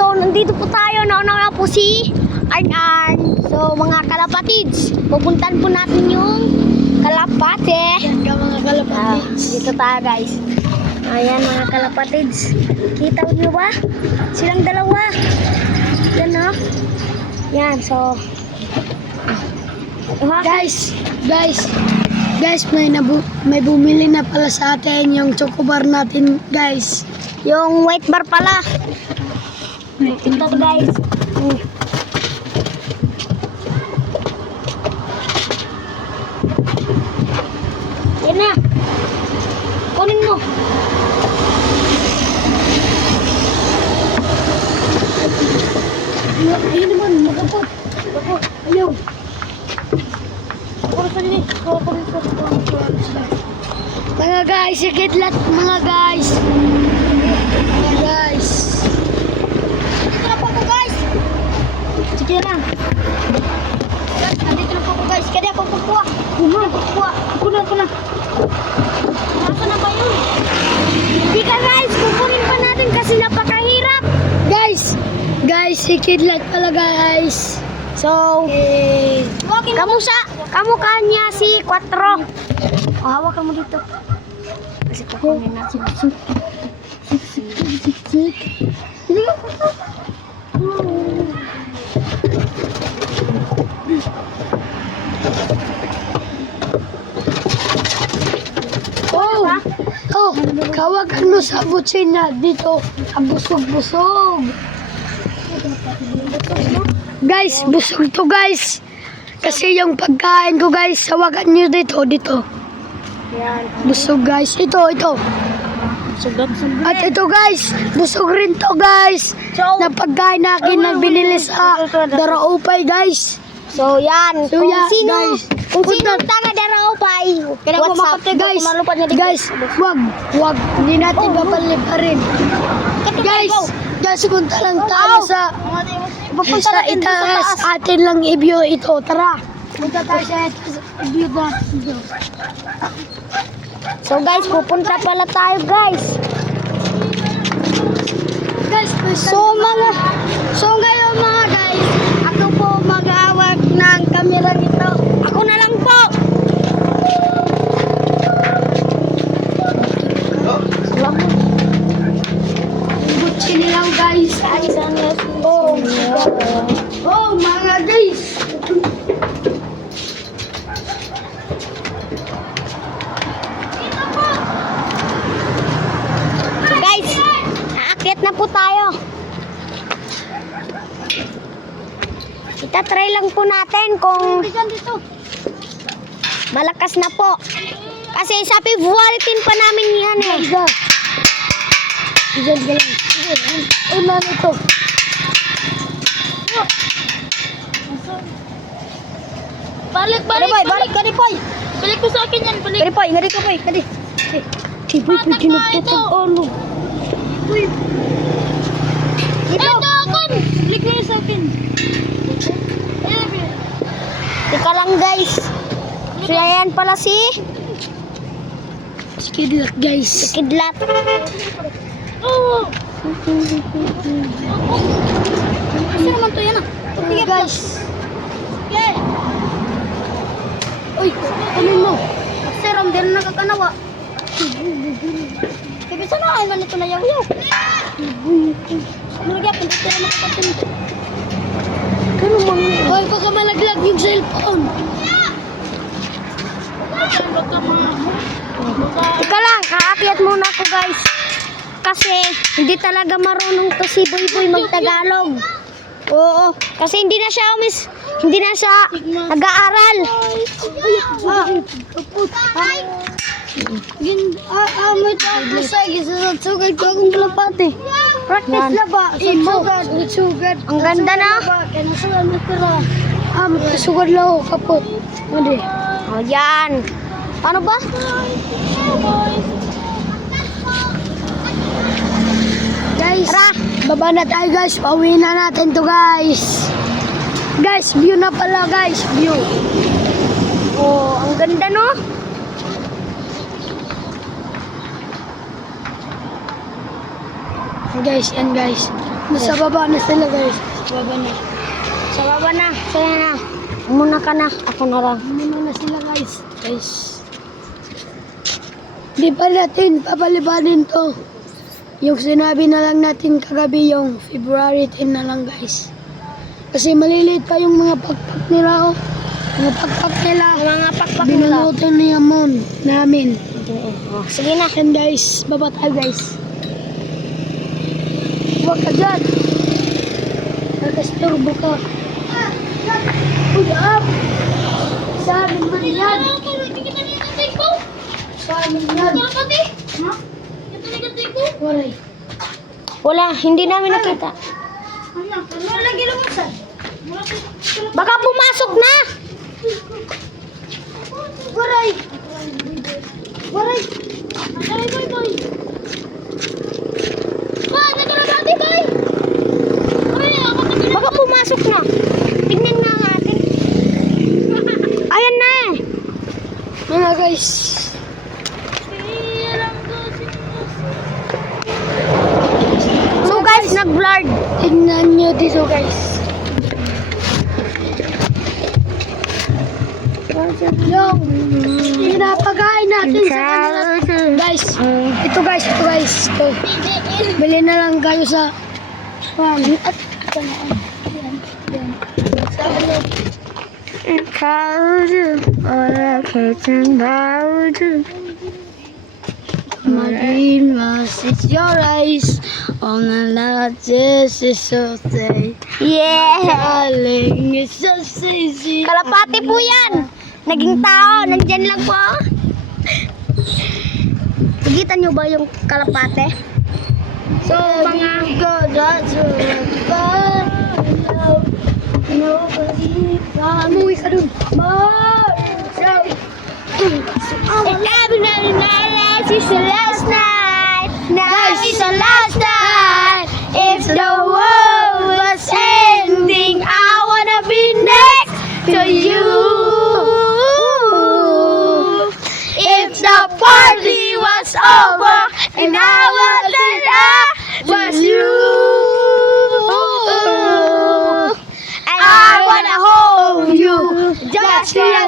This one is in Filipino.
so nandito po tayo. Nauna po si Arn. So mga kalapatids, pupuntan po natin yung kalapate. Yan ka mga kalapatids. Dito tayo guys. Ayan mga kalapatids. Kita nyo ba? Silang dalawa. Yan o. Yan so. Guys, may bumili na pala sa atin yung chocobar natin, guys. Yung white bar pala. Ito guys. Yan na. Kunin mo. Ayun naman, makapot. Ayaw. Mga guys, sikidlat mga guys. Mga guys. Dito na po ako guys. Sige na. Guys, andito na po ako guys. Kaya ako kukuha. Ako na. Nasa na ba yun? Hindi ka guys. Kukunin pa natin kasi napakahirap. Guys, sikidlat pala guys. So, kamukha niya si 4. O, hawak ka mo dito. Kasi kukunin natin. Sik. Hindi ka pa. Kawagan mo sa butsina dito. Ang busog-busog. Guys, busog to guys. Kasi yung pagkain ko guys, sawagan nyo dito. Yan. Busog guys. Ito. At ito guys, busog rin to guys. So, Na pagkain natin na binili sa Daraupay guys. So yan, So, yan, guys. kung sino taga Daraupay, WhatsApp Guys, wag. Hindi natin papaliparin. Guys, punta lang tayo sa itaas. Atin lang i-view ito. Tara. Punta tayo sa itaas. I-view na. So guys, pupunta pala tayo guys. So ngayon mga guys, ako po mag-awag ng camera nito. Ako na lang po. Butsi nilang guys. Oh mga guys. So guys, aakyat na po tayo. Itatry lang po natin kung malakas na po. Kasi sa February 10 pa namin yan eh. Diyan ka lang. Sige, una nito. Balik. Balik mo sa akin yan, balik. Ngari ka, boy. Ngari. Tiboy, pinagtutog ano. Ito, akon. Balik mo sa akin. Teka lang, guys. So, yan pala si Skidlat guys. Kidlat. Oh. Kasi naman to yan ah. Okay, guys. Uy, ano mo? Kasi ram din nakakanawa. Kaya sana ay man ito na yaw-yaw. Ano lagi pinto na makakatin. Ano mang? Hoy, baka malaglag yung cellphone. Teka lang, aakyat muna ako guys. Kasi hindi talaga marunong to si Boy mag-Tagalog. Oo, kasi hindi na siya nag-aaral. May tapos ay gisasagad ko akong kalapate. Practice na ba? Sugad. Ang ganda na. Kinasugan na tira. Sugad lang ako kapot. Hindi. O yan. Ano ba? Guys, Tara. baba na tayo guys. Pauwi na natin to guys. Guys, view na pala guys. View. Oh, ang ganda no? Guys, yan guys. Nasa baba na sila guys. Sa baba na. Sa baba na. Sige na. Muna ka na. Ako na lang. Muna na sila guys. Di pa natin papalibanin to. Yung sinabi na lang natin kagabi yung February 10 na lang guys. Kasi maliliit pa yung mga pakpak nila oh. Mga pakpak nila. Mga pakpak nila. Binunutin niya namin. Oh, sige na. And guys, baba tayo guys. Huwag ka dyan. Nag-estorbo ka. Uy, up! Sa amin man yan. Sa amin yan. Waray. Wala, hindi namin nakita. Baka pumasok na! Waray! Waray! Waray, boy, boy! Baka pumasok na. Tignan nga natin. Ayan na eh. Mga guys. So guys, nag-blurred. Tignan nyo dito guys. Yung pinapakain natin sa kanila. Guys, ito guys. Ito. Bili na lang kayo sa at Marine was it's your eyes on the lattice is so thick. Yeah! Darling, it's so easy. Kalapati po yan. Naging tao. Nandyan lang po. Nakikita nyo ba yung kalapate? So, mga... Umuwi ka dun. It's the last night. Now it's the last night. If the world was ending, I wanna be next to you. If the party was over and I was you. I wanna hold you just like